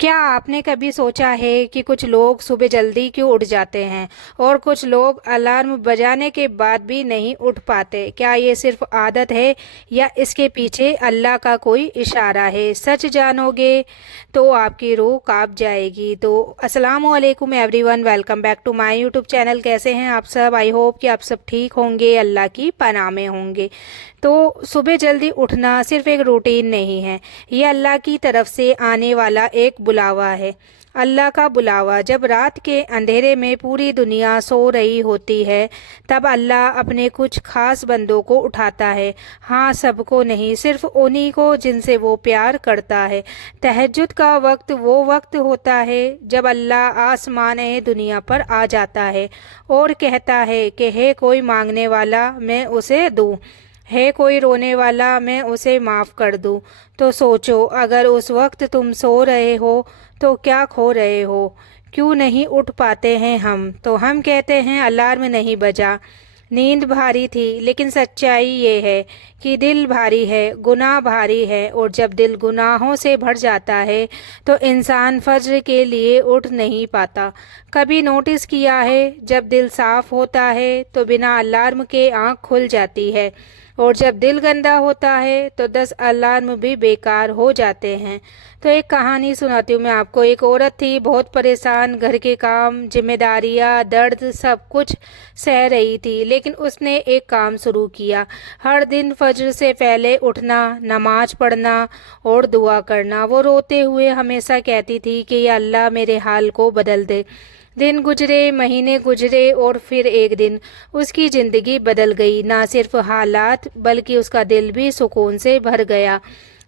क्या आपने कभी सोचा है कि कुछ लोग सुबह जल्दी क्यों उठ जाते हैं और कुछ लोग अलार्म बजाने के बाद भी नहीं उठ पाते? क्या ये सिर्फ आदत है या इसके पीछे अल्लाह का कोई इशारा है? सच जानोगे तो आपकी रूह कांप जाएगी। तो अस्सलामु अलैकुम everyone, welcome back to my YouTube channel. कैसे हैं आप सब? आई होप कि आप सब ठीक होंगे, अल्लाह की पनाह में होंगे। तो सुबह जल्दी उठना सिर्फ एक रूटीन नहीं है, ये अल्लाह की तरफ से आने वाला एक बुलावा है। अल्लाह का बुलावा। जब रात के अंधेरे में पूरी दुनिया सो रही होती है, तब अल्लाह अपने कुछ खास बंदों को उठाता है। हाँ, सबको नहीं, सिर्फ उन्हीं को जिनसे वो प्यार करता है। तहज्जुद का वक्त वो वक्त होता है जब अल्लाह आसमान दुनिया पर आ जाता है और कहता है कि है कोई मांगने वाला मैं उसे दूँ, है कोई रोने वाला मैं उसे माफ़ कर दूँ। तो सोचो, अगर उस वक्त तुम सो रहे हो तो क्या खो रहे हो? क्यों नहीं उठ पाते हैं हम? तो हम कहते हैं अलार्म नहीं बजा, नींद भारी थी। लेकिन सच्चाई ये है कि दिल भारी है, गुनाह भारी है, और जब दिल गुनाहों से भर जाता है तो इंसान फज्र के लिए उठ नहीं पाता। कभी नोटिस किया है, जब दिल साफ होता है तो बिना अलार्म के आँख खुल जाती है, और जब दिल गंदा होता है तो 10 अलार्म भी बेकार हो जाते हैं। तो एक कहानी सुनाती हूँ मैं आपको। एक औरत थी, बहुत परेशान, घर के काम, जिम्मेदारियाँ, दर्द सब कुछ सह रही थी। लेकिन उसने एक काम शुरू किया, हर दिन फजर से पहले उठना, नमाज पढ़ना और दुआ करना। वो रोते हुए हमेशा कहती थी कि या अल्लाह मेरे हाल को बदल दे। दिन गुजरे, महीने गुजरे, और फिर एक दिन उसकी ज़िंदगी बदल गई। ना सिर्फ हालात बल्कि उसका दिल भी सुकून से भर गया।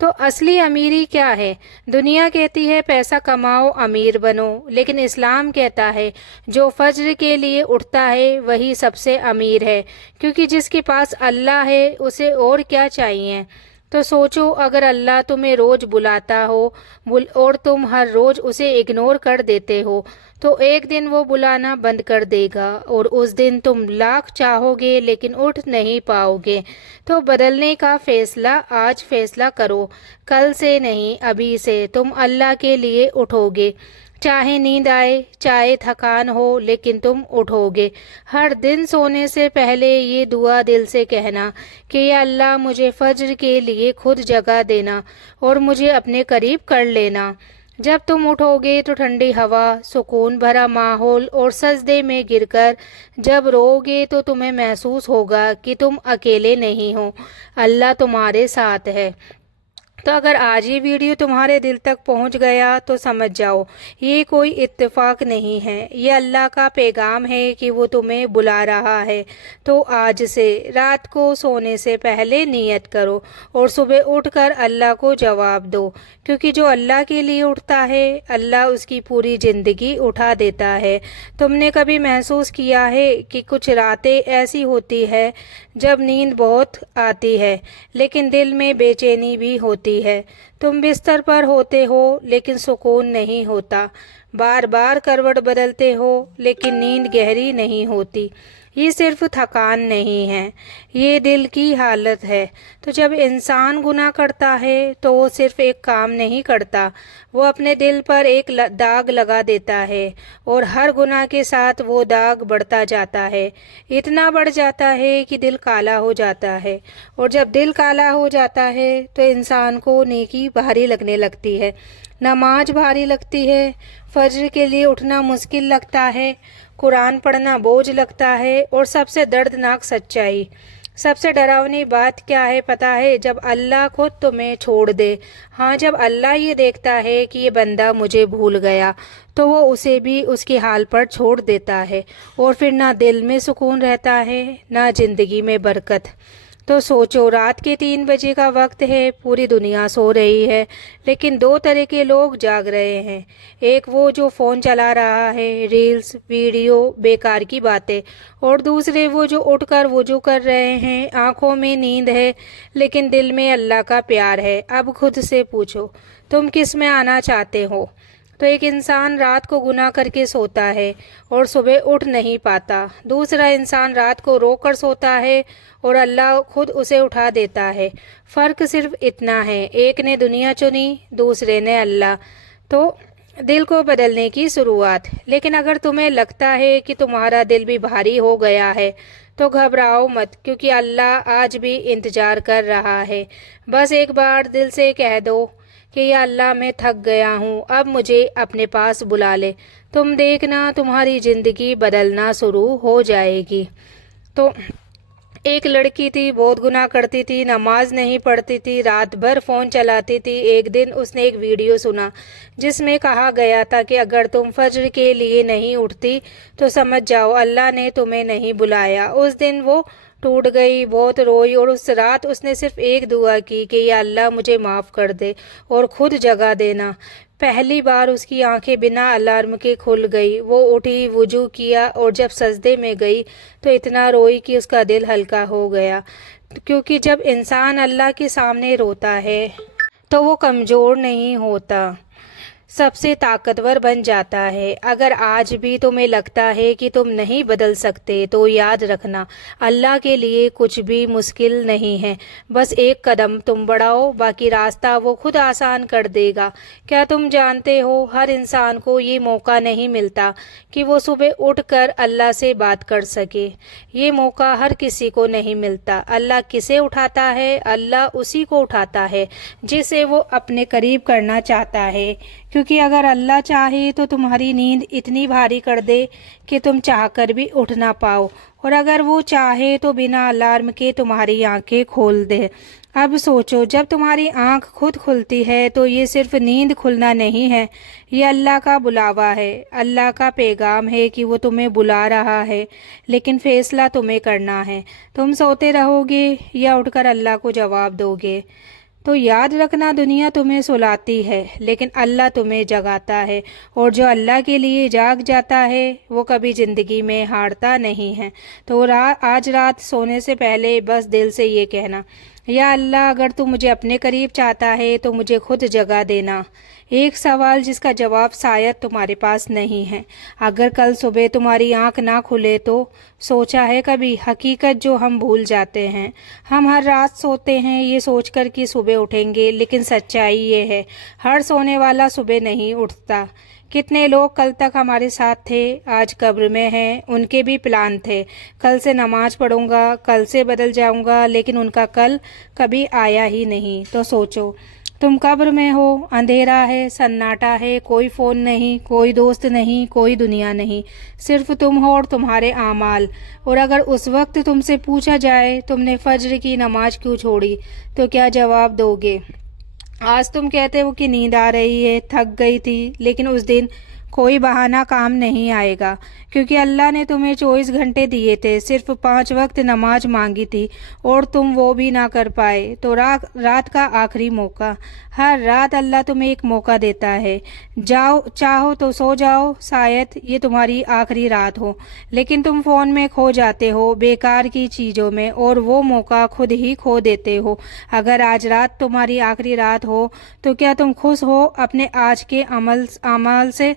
तो असली अमीरी क्या है? दुनिया कहती है पैसा कमाओ, अमीर बनो, लेकिन इस्लाम कहता है जो फज्र के लिए उठता है वही सबसे अमीर है, क्योंकि जिसके पास अल्लाह है उसे और क्या चाहिए। तो सोचो, अगर अल्लाह तुम्हें रोज़ बुलाता हो और तुम हर रोज़ उसे इग्नोर कर देते हो, तो एक दिन वो बुलाना बंद कर देगा, और उस दिन तुम लाख चाहोगे लेकिन उठ नहीं पाओगे। तो बदलने का फैसला आज फैसला करो, कल से नहीं, अभी से तुम अल्लाह के लिए उठोगे। चाहे नींद आए, चाहे थकान हो, लेकिन तुम उठोगे। हर दिन सोने से पहले ये दुआ दिल से कहना कि या अल्लाह मुझे फज्र के लिए खुद जगह देना और मुझे अपने करीब कर लेना। जब तुम उठोगे तो ठंडी हवा, सुकून भरा माहौल और सजदे में गिरकर जब रोओगे तो तुम्हें महसूस होगा कि तुम अकेले नहीं हो, अल्लाह तुम्हारे साथ है। तो अगर आज ये वीडियो तुम्हारे दिल तक पहुंच गया तो समझ जाओ, ये कोई इत्तेफाक नहीं है, ये अल्लाह का पैगाम है कि वो तुम्हें बुला रहा है। तो आज से रात को सोने से पहले नियत करो और सुबह उठकर अल्लाह को जवाब दो, क्योंकि जो अल्लाह के लिए उठता है अल्लाह उसकी पूरी ज़िंदगी उठा देता है। तुमने कभी महसूस किया है कि कुछ रातें ऐसी होती है जब नींद बहुत आती है लेकिन दिल में बेचैनी भी होती है? तुम बिस्तर पर होते हो लेकिन सुकून नहीं होता, बार बार करवट बदलते हो लेकिन नींद गहरी नहीं होती। ये सिर्फ थकान नहीं है, ये दिल की हालत है। तो जब इंसान गुनाह करता है तो वो सिर्फ एक काम नहीं करता, वो अपने दिल पर एक दाग लगा देता है, और हर गुनाह के साथ वो दाग बढ़ता जाता है। इतना बढ़ जाता है कि दिल काला हो जाता है, और जब दिल काला हो जाता है तो इंसान को नेकी भारी लगने लगती है, नमाज भारी लगती है, फज्र के लिए उठना मुश्किल लगता है, कुरान पढ़ना बोझ लगता है, और सबसे दर्दनाक सच्चाई, सबसे डरावनी बात क्या है पता है? जब अल्लाह खुद तुम्हें छोड़ दे। हाँ, जब अल्लाह ये देखता है कि ये बंदा मुझे भूल गया, तो वो उसे भी उसके हाल पर छोड़ देता है, और फिर ना दिल में सुकून रहता है, ना ज़िंदगी में बरकत। तो सोचो, रात के 3 बजे का वक्त है, पूरी दुनिया सो रही है, लेकिन 2 तरह के लोग जाग रहे हैं। एक वो जो फ़ोन चला रहा है, रील्स, वीडियो, बेकार की बातें, और दूसरे वो जो उठकर वुजू कर रहे हैं, आंखों में नींद है लेकिन दिल में अल्लाह का प्यार है। अब खुद से पूछो, तुम किस में आना चाहते हो? तो एक इंसान रात को गुनाह करके सोता है और सुबह उठ नहीं पाता, दूसरा इंसान रात को रो कर सोता है और अल्लाह खुद उसे उठा देता है। फ़र्क सिर्फ इतना है, एक ने दुनिया चुनी, दूसरे ने अल्लाह। तो दिल को बदलने की शुरुआत। लेकिन अगर तुम्हें लगता है कि तुम्हारा दिल भी भारी हो गया है तो घबराओ मत, क्योंकि अल्लाह आज भी इंतज़ार कर रहा है। बस एक बार दिल से कह दो कि या अल्लाह मैं थक गया हूँ, अब मुझे अपने पास बुला ले। तुम देखना तुम्हारी ज़िंदगी बदलना शुरू हो जाएगी। तो एक लड़की थी, बहुत गुनाह करती थी, नमाज नहीं पढ़ती थी, रात भर फ़ोन चलाती थी। एक दिन उसने एक वीडियो सुना जिसमें कहा गया था कि अगर तुम फज्र के लिए नहीं उठती तो समझ जाओ अल्लाह ने तुम्हें नहीं बुलाया। उस दिन वो टूट गई, बहुत रोई, और उस रात उसने सिर्फ एक दुआ की कि या अल्लाह मुझे माफ़ कर दे और ख़ुद जगा देना। पहली बार उसकी आंखें बिना अलार्म के खुल गई। वो उठी, वुजू किया, और जब सजदे में गई तो इतना रोई कि उसका दिल हल्का हो गया। क्योंकि जब इंसान अल्लाह के सामने रोता है तो वो कमज़ोर नहीं होता, सबसे ताकतवर बन जाता है। अगर आज भी तुम्हें लगता है कि तुम नहीं बदल सकते तो याद रखना, अल्लाह के लिए कुछ भी मुश्किल नहीं है। बस एक कदम तुम बढ़ाओ, बाकी रास्ता वो खुद आसान कर देगा। क्या तुम जानते हो, हर इंसान को ये मौका नहीं मिलता कि वो सुबह उठकर अल्लाह से बात कर सके। ये मौका हर किसी को नहीं मिलता। अल्लाह किसे उठाता है? अल्लाह उसी को उठाता है जिसे वो अपने करीब करना चाहता है। क्योंकि अगर अल्लाह चाहे तो तुम्हारी नींद इतनी भारी कर दे कि तुम चाहकर भी उठ ना पाओ, और अगर वो चाहे तो बिना अलार्म के तुम्हारी आंखें खोल दे। अब सोचो, जब तुम्हारी आंख खुद खुलती है तो ये सिर्फ नींद खुलना नहीं है, ये अल्लाह का बुलावा है, अल्लाह का पैगाम है कि वो तुम्हें बुला रहा है। लेकिन फैसला तुम्हें करना है, तुम सोते रहोगे या उठकर अल्लाह को जवाब दोगे। तो याद रखना, दुनिया तुम्हें सुलाती है लेकिन अल्लाह तुम्हें जगाता है, और जो अल्लाह के लिए जाग जाता है वो कभी ज़िंदगी में हारता नहीं है। तो आज रात सोने से पहले बस दिल से ये कहना, या अल्लाह अगर तू मुझे अपने करीब चाहता है तो मुझे खुद जगा देना। एक सवाल जिसका जवाब शायद तुम्हारे पास नहीं है। अगर कल सुबह तुम्हारी आंख ना खुले तो सोचा है कभी हकीकत जो हम भूल जाते हैं। हम हर रात सोते हैं ये सोचकर कि सुबह उठेंगे, लेकिन सच्चाई ये है हर सोने वाला सुबह नहीं उठता। कितने लोग कल तक हमारे साथ थे, आज कब्र में हैं। उनके भी प्लान थे, कल से नमाज पढ़ूंगा, कल से बदल जाऊंगा, लेकिन उनका कल कभी आया ही नहीं। तो सोचो, तुम कब्र में हो, अंधेरा है, सन्नाटा है, कोई फ़ोन नहीं, कोई दोस्त नहीं, कोई दुनिया नहीं, सिर्फ तुम हो और तुम्हारे आमाल। और अगर उस वक्त तुमसे पूछा जाए तुमने फज्र की नमाज क्यों छोड़ी, तो क्या जवाब दोगे? आज तुम कहते हो कि नींद आ रही है, थक गई थी, लेकिन उस दिन कोई बहाना काम नहीं आएगा, क्योंकि अल्लाह ने तुम्हें 24 घंटे दिए थे, सिर्फ 5 वक्त नमाज मांगी थी और तुम वो भी ना कर पाए। तो रात का आखिरी मौका, हर रात अल्लाह तुम्हें एक मौका देता है। जाओ, चाहो तो सो जाओ, शायद ये तुम्हारी आखिरी रात हो, लेकिन तुम फ़ोन में खो जाते हो, बेकार की चीज़ों में, और वो मौका खुद ही खो देते हो। अगर आज रात तुम्हारी आखिरी रात हो तो क्या तुम खुश हो अपने आज के अमल से?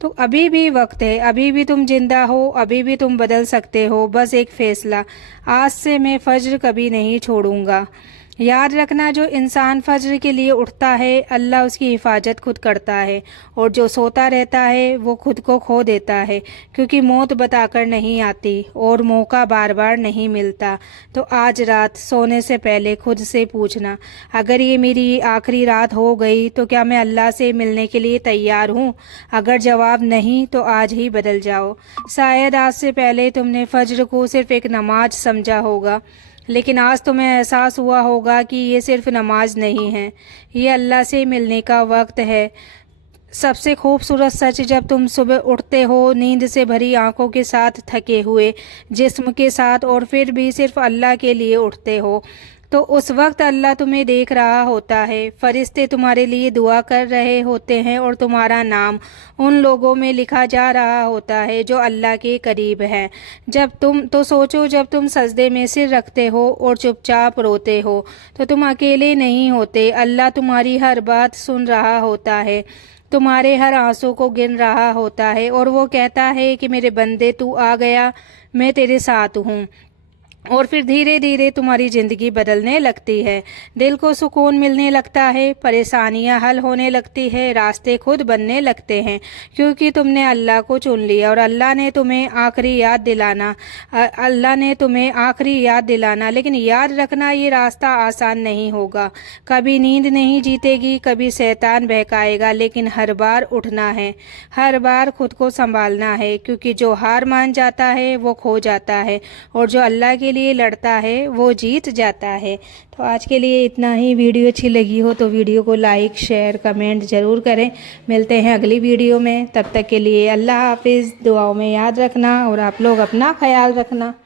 तो अभी भी वक्त है, अभी भी तुम जिंदा हो, अभी भी तुम बदल सकते हो। बस एक फैसला, आज से मैं फज्र कभी नहीं छोड़ूंगा। याद रखना, जो इंसान फज्र के लिए उठता है अल्लाह उसकी हिफाजत खुद करता है, और जो सोता रहता है वो खुद को खो देता है, क्योंकि मौत बताकर नहीं आती और मौका बार बार नहीं मिलता। तो आज रात सोने से पहले खुद से पूछना, अगर ये मेरी आखिरी रात हो गई तो क्या मैं अल्लाह से मिलने के लिए तैयार हूँ? अगर जवाब नहीं तो आज ही बदल जाओ। शायद आज से पहले तुमने फज्र को सिर्फ एक नमाज समझा होगा, लेकिन आज तुम्हें एहसास हुआ होगा कि ये सिर्फ नमाज नहीं है, ये अल्लाह से मिलने का वक्त है। सबसे खूबसूरत सच, जब तुम सुबह उठते हो नींद से भरी आंखों के साथ, थके हुए जिस्म के साथ, और फिर भी सिर्फ अल्लाह के लिए उठते हो, तो उस वक्त अल्लाह तुम्हें देख रहा होता है। फरिश्ते तुम्हारे लिए दुआ कर रहे होते हैं और तुम्हारा नाम उन लोगों में लिखा जा रहा होता है जो अल्लाह के करीब हैं। जब तुम सजदे में सिर रखते हो और चुपचाप रोते हो तो तुम अकेले नहीं होते। अल्लाह तुम्हारी हर बात सुन रहा होता है, तुम्हारे हर आंसू को गिन रहा होता है, और वो कहता है कि मेरे बंदे तू आ गया, मैं तेरे साथ हूँ। और फिर धीरे धीरे तुम्हारी ज़िंदगी बदलने लगती है, दिल को सुकून मिलने लगता है, परेशानियां हल होने लगती है, रास्ते खुद बनने लगते हैं, क्योंकि तुमने अल्लाह को चुन लिया और अल्लाह ने तुम्हें आखिरी याद दिलाना। लेकिन याद रखना, ये रास्ता आसान नहीं होगा, कभी नींद नहीं जीतेगी, कभी शैतान बहकाएगा, लेकिन हर बार उठना है, हर बार खुद को संभालना है, क्योंकि जो हार मान जाता है वो खो जाता है, और जो अल्लाह के लिए लड़ता है वो जीत जाता है। तो आज के लिए इतना ही। वीडियो अच्छी लगी हो तो वीडियो को लाइक शेयर कमेंट ज़रूर करें। मिलते हैं अगली वीडियो में, तब तक के लिए अल्लाह हाफिज़। दुआओं में याद रखना और आप लोग अपना ख्याल रखना।